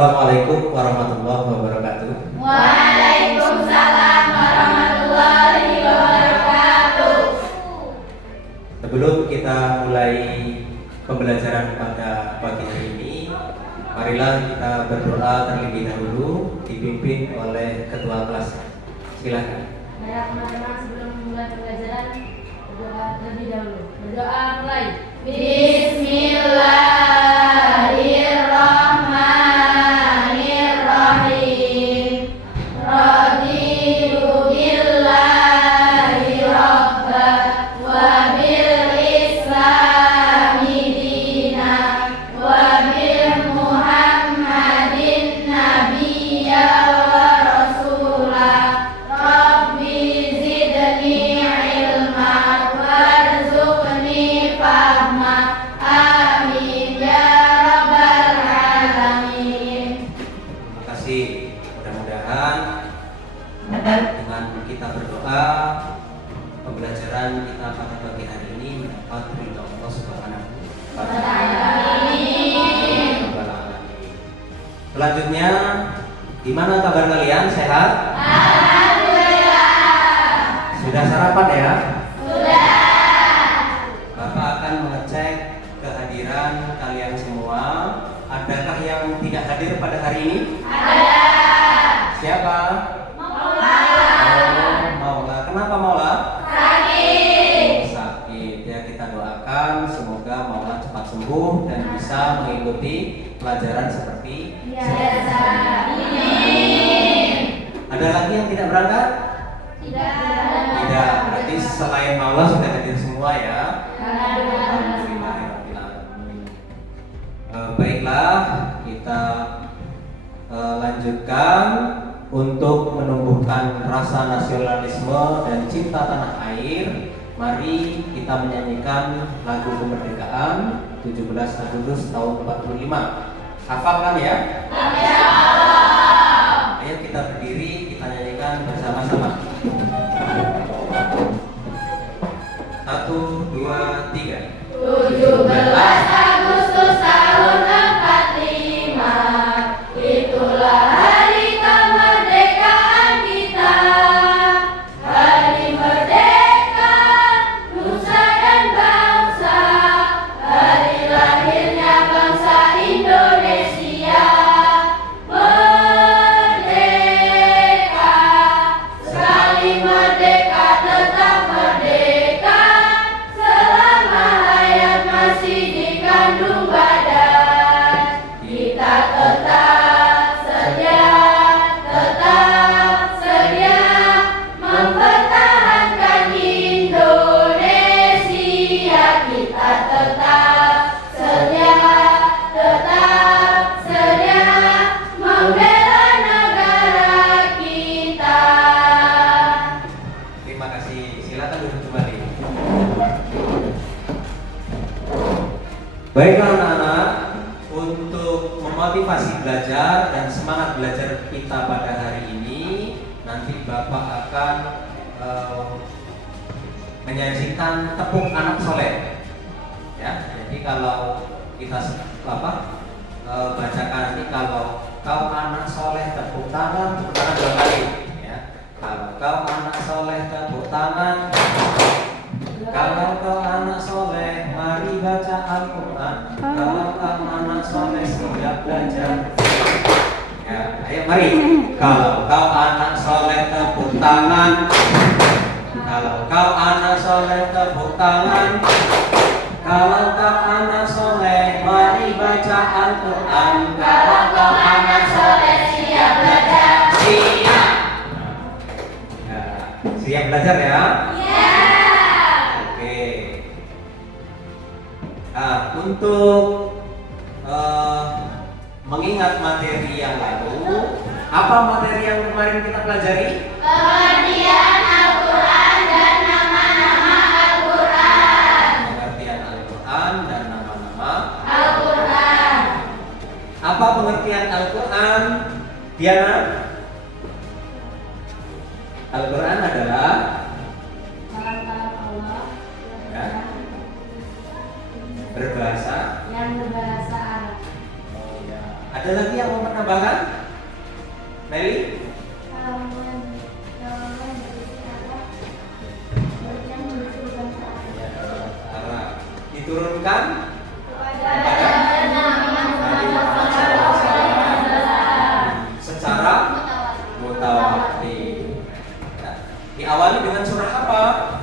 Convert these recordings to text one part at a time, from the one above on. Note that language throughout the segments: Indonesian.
Assalamualaikum warahmatullahi wabarakatuh. Waalaikumsalam warahmatullahi wabarakatuh. Sebelum kita mulai pembelajaran pada pagi hari ini, marilah kita berdoa terlebih dahulu dipimpin oleh ketua kelas. Silakan. Baiklah teman-teman, sebelum memulai pembelajaran berdoa terlebih dahulu. Berdoa mulai. Bismillahirrahmanirrahim. Raditu billahi rabba wa bil islami dina wa bil muhammadin nabiyya wa rasula. Rabbi zidni ilma warzuqni fahma. Amin ya rabbal alamin. Terima kasih. Mudah-mudahan dengan kita berdoa, pembelajaran kita pada pagi hari ini mendapat ridha Allah Subhanahu wa Ta'ala. Selanjutnya, gimana kabar kalian? Sehat? Alhamdulillah. Sudah sarapan ya? Sudah. Bapak akan mengecek kehadiran kalian semua. Adakah yang tidak hadir pada hari ini? Ada. Siapa? Maula. Maula. Kenapa Maula? Sakit. Sakit. Ya, kita doakan semoga Maula cepat sembuh dan bisa mengikuti pelajaran seperti Biasa. Amin. Ada lagi yang tidak berangkat? Tidak. Tidak. Berarti selain Maula sudah hadir semua ya. Alhamdulillah. Baiklah, kita lanjutkan untuk menumbuhkan rasa nasionalisme dan cinta tanah air. Mari kita menyanyikan lagu kemerdekaan 17 Agustus tahun 45. Hafalkan ya? Ayo kita berdiri, kita nyanyikan bersama-sama. 1, 2, 3. 17 Agustus tahun 45, itulah hari kemerdekaan kita. Hari merdeka nusa dan bangsa, hari lahirnya bangsa Indonesia. Merdeka, sekali merdeka tetap merdeka, selama hayat masih dikandung badan. Kita tetap sedia mempertahankan Indonesia. Kita tetap sedia membela negara kita. Terima kasih. Silakan duduk kembali. Baiklah anak-anak, untuk memotivasi belajar dan semangat belajar kita pada hari ini, nanti Bapak akan menyajikan tepuk anak soleh. Ya, jadi kalau kita bacakan nanti, kalau kau anak soleh tepuk tangan 2 kali. Ya, kalau kau anak soleh tepuk tangan. Kalau kau anak soleh, mari baca Al-Quran. Kalau kau anak soleh, siap belajar. Ya, ayo mari. Kalau kau anak soleh, tepuk tangan. Kalau kau anak soleh, tepuk tangan. Kalau kau anak soleh, mari baca Al-Quran. Kalau kau anak soleh, siap belajar. siap. Ya, siap belajar ya. Oke. Nah, untuk mengingat materi yang lalu, apa materi yang kemarin kita pelajari? Pengertian Al-Quran dan nama-nama Al-Quran. Pengertian Al-Quran dan nama-nama Al-Quran. Apa pengertian Al-Quran, Diana? Al-Quran adalah Kalam Allah ya, berbahasa. yang berbahasa Arab. Oh, ya. Ada lagi yang mau menambahkan? Eli? Diturunkan secara mutawatir. Ya. Diawali dengan surah apa?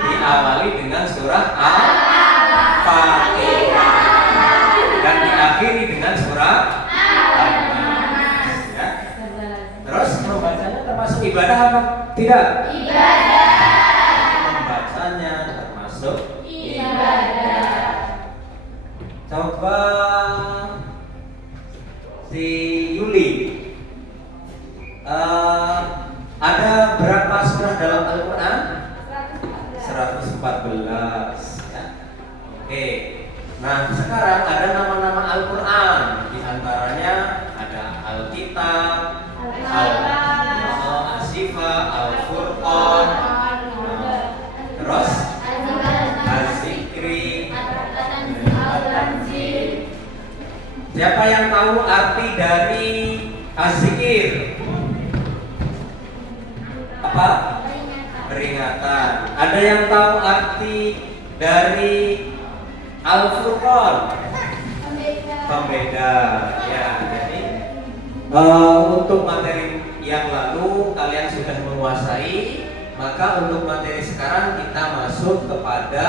Diawali dengan surah Al-Fatihah dan diakhiri dengan surah Al-Nas. Ya. Terus membacanya termasuk ibadah apa? Tidak. Membacanya termasuk ibadah. Coba si Yuli, ada berapa surah dalam Al-Quran? 114 ya. Oke. Nah sekarang ada nama-nama Al-Quran. Di antaranya ada Alkitab, Al-Asyifa, Al-Furqan, terus Az-Zikri. Siapa yang tahu arti dari Az-Zikir? Apa? Peringatan. Ada yang tahu arti dari Al-Furqan? Pembeda. Ya, jadi untuk materi yang lalu kalian sudah menguasai, maka untuk materi sekarang kita masuk kepada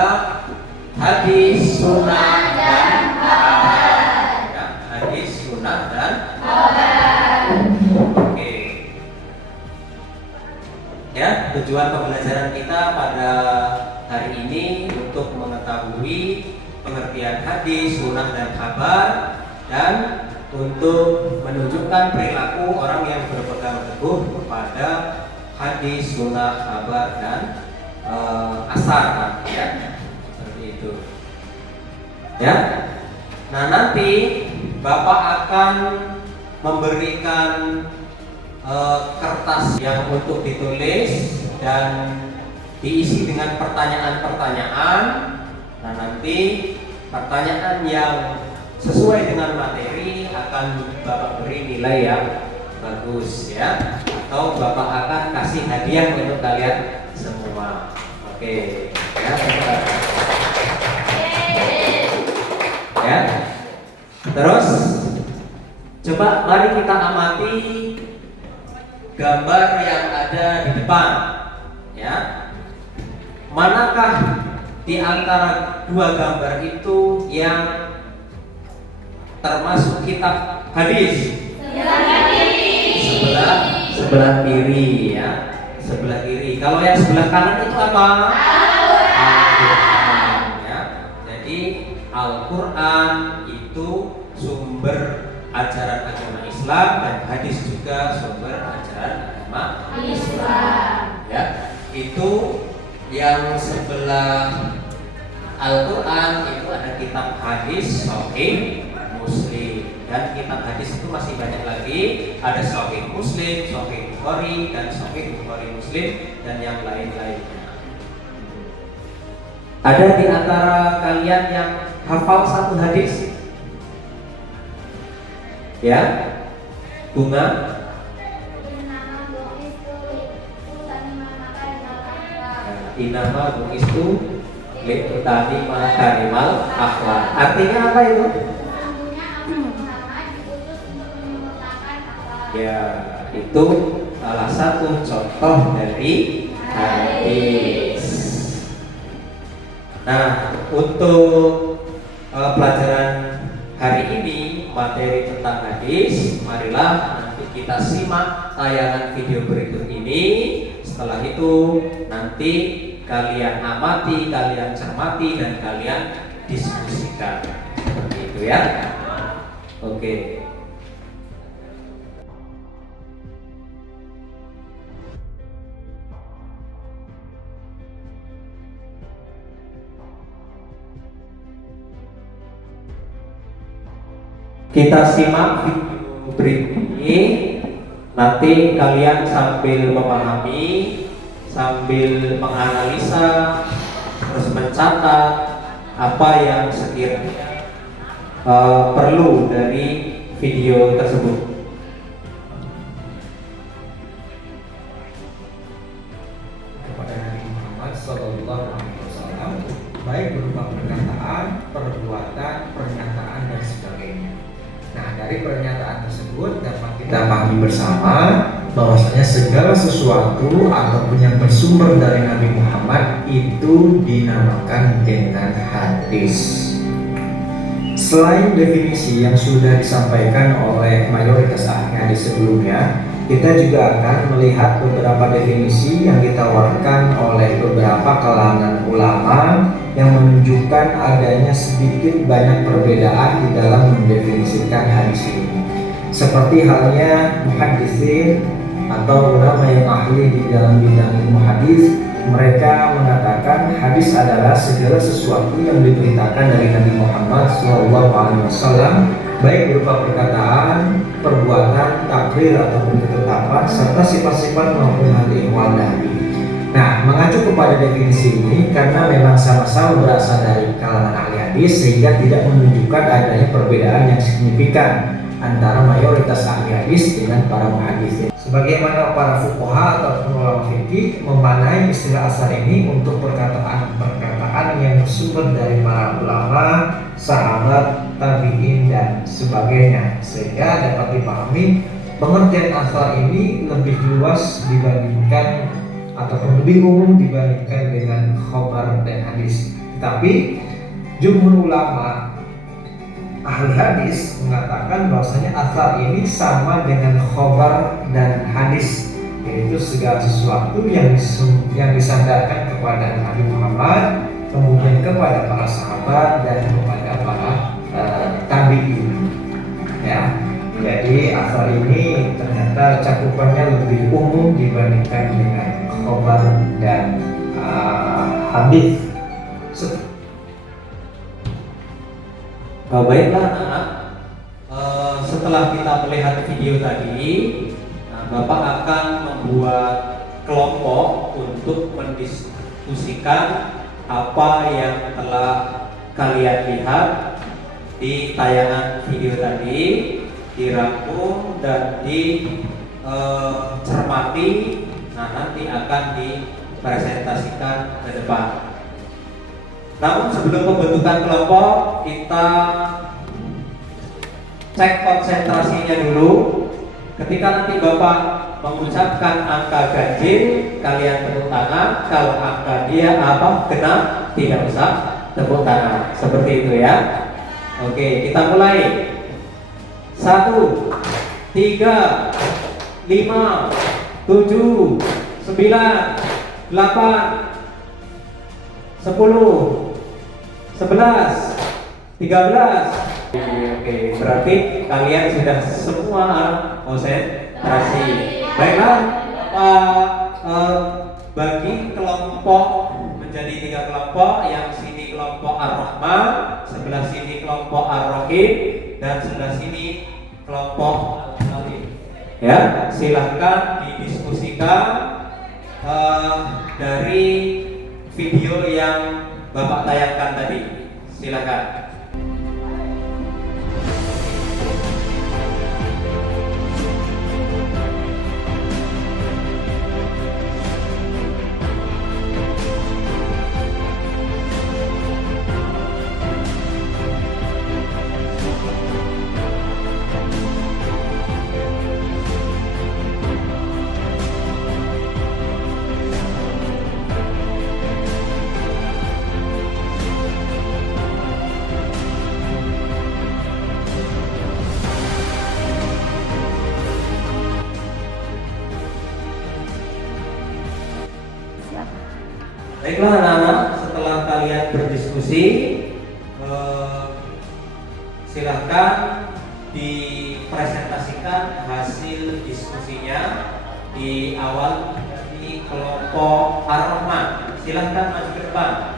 hadis, sunnah, dan khabar. Ya, hadis, sunnah, dan khabar. Oke. Ya, tujuan pembelajaran kita pada hari ini untuk mengetahui pengertian hadis, sunnah, dan khabar, dan untuk menunjukkan perilaku orang yang berpegang teguh kepada hadis, sunnah, khabar, dan asar, ya, seperti itu. Ya, nah nanti Bapak akan memberikan kertas yang untuk ditulis dan diisi dengan pertanyaan-pertanyaan. Nah nanti pertanyaan yang sesuai dengan materi akan Bapak beri nilai yang bagus, ya, atau Bapak akan kasih hadiah untuk kalian semua. Oke, ya, ya. Terus coba mari kita amati gambar yang ada di depan, ya. Manakah di antara dua gambar itu yang termasuk kitab hadis? Sebelah kiri, ya. Sebelah kiri. Kalau yang sebelah kanan itu apa? Al-Quran, ya. Jadi Al-Quran itu sumber ajaran agama Islam dan hadis juga sumber ajaran agama Islam. Ya, itu yang sebelah Al-Quran itu ada kitab hadis Sahih Muslim, dan kitab hadis itu masih banyak lagi, ada Sahih Muslim, Sahih Bukhari, dan Sahih Bukhari Muslim, dan yang lain-lainnya. Ada di antara kalian yang hafal satu hadis? Ya, Bunga? Inama bu'istu li'utani makarimal akhlak. Artinya apa itu? Ya, itu salah satu contoh dari hadis. Nah, untuk pelajaran hari ini materi tentang hadis, marilah nanti kita simak tayangan video berikut ini. Setelah itu nanti kalian amati, kalian cermati, dan kalian diskusikan. Seperti itu, ya. Oke. Kita simak video berikut ini. Nanti kalian sambil memahami, sambil menganalisa, terus mencatat apa yang sekiranya perlu dari video tersebut. Kepada Nabi Muhammad SAW, baik berupa perkataan, perbuatan, pernyataan dan sebagainya. Nah, dari pernyataan tersebut dapat kita pahami bersama bahwasanya segala sesuatu ataupun yang bersumber dari Nabi Muhammad itu dinamakan dengan hadis. Selain definisi yang sudah disampaikan oleh mayoritas ahli hadis sebelumnya, kita juga akan melihat beberapa definisi yang ditawarkan oleh beberapa kalangan ulama yang menunjukkan adanya sedikit banyak perbedaan di dalam mendefinisikan hadis ini. Seperti halnya muhaddisin atau ulama yang ahli di dalam bidang ilmu hadis, mereka mengatakan hadis adalah segala sesuatu yang diberitakan dari Nabi Muhammad SAW, baik berupa perkataan, perbuatan, takrir ataupun ketetapan, serta sifat-sifat maupun hal ihwal Nabi. Nah, mengacu kepada definisi ini karena memang sama-sama berasal dari kalangan ahli hadis, sehingga tidak menunjukkan adanya perbedaan yang signifikan antara mayoritas ahli hadis dengan para muhaddisin. Sebagaimana para fuqaha ataupun ulama fikih memanai istilah asar ini untuk perkataan-perkataan yang bersumber dari para ulama, sahabat, tabi'in dan sebagainya, sehingga dapat dipahami pengertian asar ini lebih luas dibandingkan ataupun lebih umum dibandingkan dengan khobar dan hadis. Tetapi jumhur ulama ahli hadis mengatakan bahwasanya asar ini sama dengan khobar dan hadis, yaitu segala sesuatu yang disandarkan kepada Nabi Muhammad, kemudian kepada para sahabat dan kepada para tabi'in. Ya, jadi asar ini ternyata cakupannya lebih umum dibandingkan dengan khobar dan hadis. Baiklah anak-anak, setelah kita melihat video tadi, Bapak akan membuat kelompok untuk mendiskusikan apa yang telah kalian lihat di tayangan video tadi, dirangkum dan dicermati. Nah, nanti akan dipresentasikan ke depan. Namun sebelum pembentukan kelompok, kita cek konsentrasinya dulu. Ketika nanti Bapak mengucapkan angka ganjil, kalian tepuk tangan. Kalau angka dia genap, tidak usah tepuk tangan. Seperti itu ya. Oke, kita mulai. 1, 3, 5, 7, 9, 8, 10, 11, 13. Oke, berarti kalian sudah semua konsentrasi. Baiklah, bagi kelompok menjadi 3 kelompok. Yang sini kelompok Ar-Rahman, sebelah sini kelompok Ar-Rahim, dan sebelah sini kelompok Al-Halim. Ya, silahkan didiskusikan dari video yang Bapak tayangkan tadi. Silakan. Baiklah anak-anak, setelah kalian berdiskusi, silahkan dipresentasikan hasil diskusinya di awal di kelompok Ar-Rahman. Silahkan maju ke depan.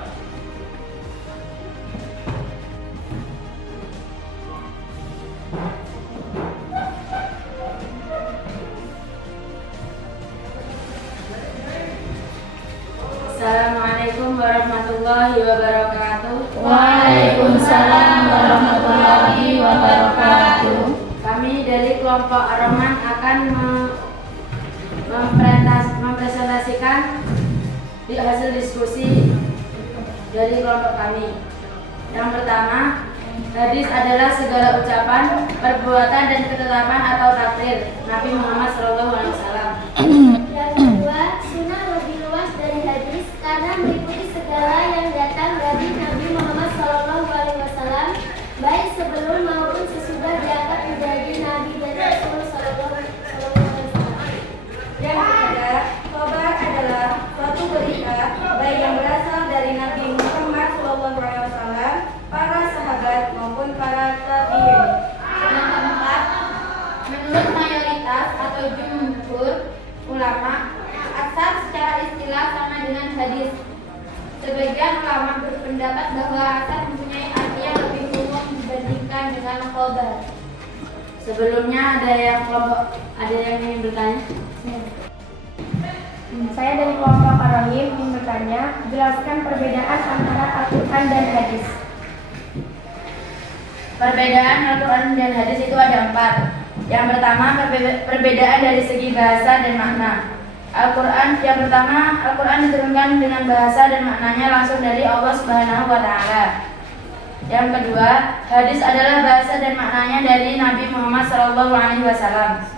Assalamualaikum warahmatullahi wabarakatuh. Waalaikumsalam warahmatullahi wabarakatuh. dari kelompok Ar-Rahman akan mempresentasikan hasil diskusi dari kelompok kami. Yang pertama, hadis adalah segala ucapan, perbuatan, dan ketetapan atau takrir Nabi Muhammad SAW. Yang kedua, sunnah lebih luas dari hadis karena meliputi segala yang datang dari Nabi Muhammad SAW, baik sebelum maupun sesudah diangkat menjadi Nabi dan Rasul SAW. Yang ketiga, khabar adalah suatu berita baik yang berasal dari Nabi Muhammad SAW, para sahabat maupun para tabi'in. Yang keempat, menurut mayoritas atau jumhur ulama, asar secara istilah sama dengan hadis. Sebagian ulama berpendapat bahwa asar mempunyai arti yang lebih umum dibandingkan dengan khabar. Sebelumnya ada yang ingin bertanya? Saya dari kelompok Ar-Rahim ingin bertanya, jelaskan perbedaan antara Al-Quran dan hadis. Perbedaan Al-Quran dan hadis itu ada 4. Yang pertama, perbedaan dari segi bahasa dan makna. Yang pertama, Al-Quran diturunkan dengan bahasa dan maknanya langsung dari Allah Subhanahu wa Ta'ala. Yang kedua, hadis adalah bahasa dan maknanya dari Nabi Muhammad SAW.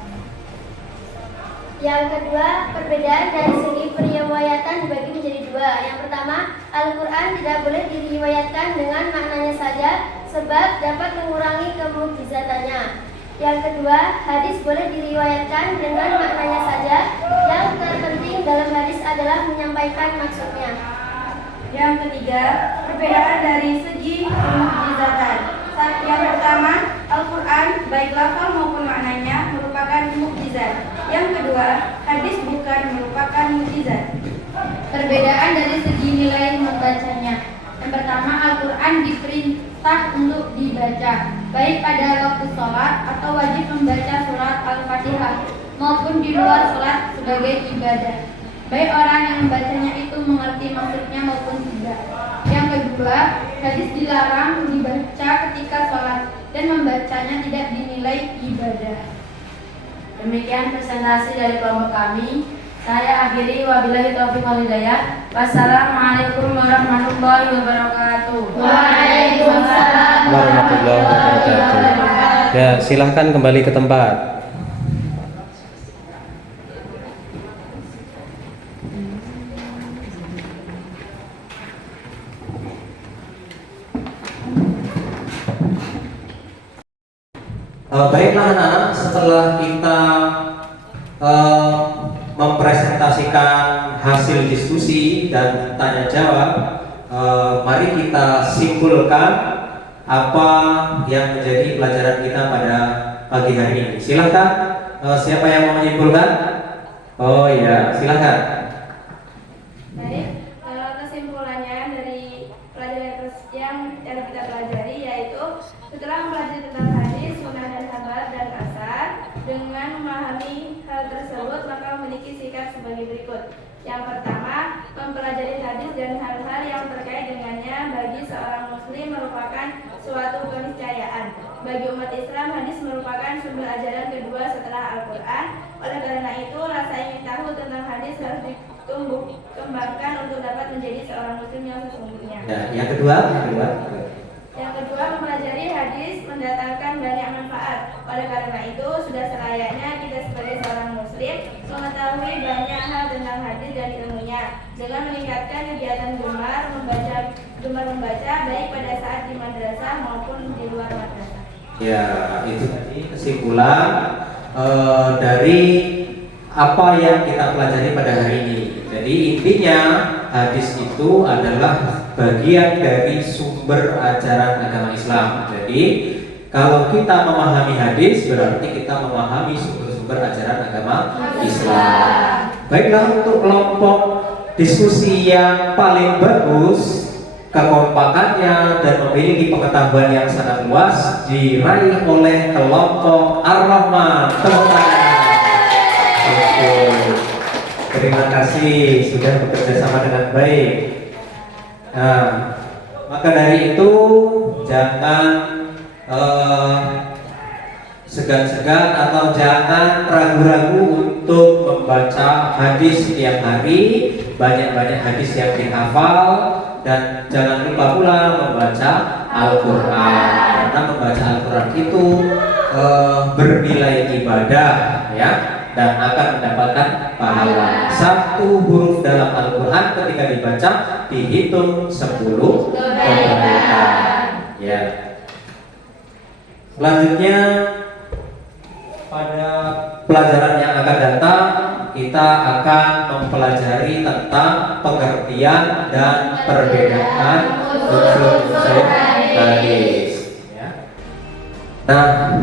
Yang kedua, perbedaan dari segi periwayatan dibagi menjadi 2. Yang pertama, Al-Quran tidak boleh diriwayatkan dengan maknanya saja sebab dapat mengurangi kemukjizatannya. Yang kedua, hadis boleh diriwayatkan dengan maknanya saja. Yang terpenting dalam hadis adalah menyampaikan maksudnya. Yang ketiga, perbedaan dari segi kemukjizatan. Yang pertama, Al-Quran baik lafal maupun maknanya merupakan mukjizat. Yang kedua, hadis bukan merupakan mukjizat. Perbedaan dari segi nilai membacanya. Yang pertama, Al-Quran diperintah untuk dibaca, baik pada waktu sholat atau wajib membaca surat Al-Fatihah maupun di luar sholat sebagai ibadah, baik orang yang membacanya itu mengerti maksudnya maupun tidak. Yang kedua, hadis dilarang dibaca ketika sholat dan membacanya tidak dinilai ibadah. Demikian presentasi dari kelompok kami. Saya akhiri, wabillahi taufiq wal hidayah. Wassalamualaikum warahmatullahi wabarakatuh. Waalaikumsalam warahmatullahi wabarakatuh. Ya, silahkan kembali ke tempat. Baiklah anak-anak, setelah kita mempresentasikan hasil diskusi dan tanya jawab, mari kita simpulkan apa yang menjadi pelajaran kita pada pagi hari ini. Silahkan, siapa yang mau menyimpulkan? Oh iya, silahkan. Baik, kesimpulannya dari pelajaran yang kita pelajari yaitu setelah mempelajari tentang hadis, sunnah dan khabar dan asar, dengan memahami hal tersebut maka memiliki sikap sebagai berikut. Yang pertama, mempelajari hadis dan hal-hal yang terkait dengannya bagi seorang muslim merupakan suatu keniscayaan. Bagi umat Islam, hadis merupakan sumber ajaran kedua setelah Al-Quran. Oleh karena itu, rasa ingin tahu tentang hadis harus ditumbuh kembangkan untuk dapat menjadi seorang muslim yang sesungguhnya. Ya, yang kedua. Yang kedua, mempelajari hadis mendatangkan banyak manfaat. Oleh karena itu, sudah selayaknya kita sebagai seorang muslim mengetahui banyak hal tentang hadis dan ilmunya dengan meningkatkan kegiatan gemar membaca baik pada saat di madrasah maupun di luar madrasah. Ya, itu tadi kesimpulan dari apa yang kita pelajari pada hari ini. Jadi intinya hadis itu adalah bagian dari sumber ajaran agama Islam. Jadi kalau kita memahami hadis berarti kita memahami sumber-sumber ajaran agama Islam. Baiklah, untuk kelompok diskusi yang paling bagus, kekompakannya dan memiliki pengetahuan yang sangat luas diraih oleh kelompok Ar-Rahman. Tepuk tangan. Terima kasih sudah bekerja sama dengan baik. Nah, maka dari itu jangan segan-segan atau jangan ragu-ragu untuk membaca hadis setiap hari, banyak-banyak hadis yang dihafal, dan jangan lupa pula membaca Al-Quran, karena membaca Al-Quran itu bernilai ibadah ya, dan akan mendapatkan pahala. Satu huruf dalam Al-Quran ketika dibaca dihitung 10 kebaikan ya. Selanjutnya pada pelajaran yang akan datang kita akan mempelajari tentang pengertian dan perbedaan unsur-unsur hadis ya. Nah,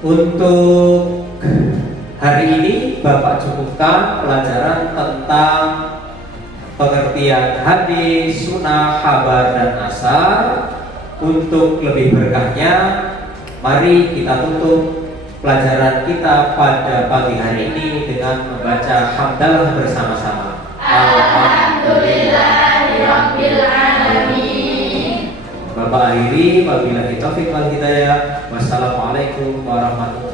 untuk hari ini Bapak cukupkan pelajaran tentang pengertian hadis, sunnah, khabar, dan asar. Untuk lebih berkahnya, mari kita tutup pelajaran kita pada pagi hari ini dengan membaca hamdalah bersama-sama. Alhamdulillahirabbil alamin. Bapak akhiri, wabillahi taufiq wal hidayah. Wassalamualaikum warahmatullahi wabarakatuh.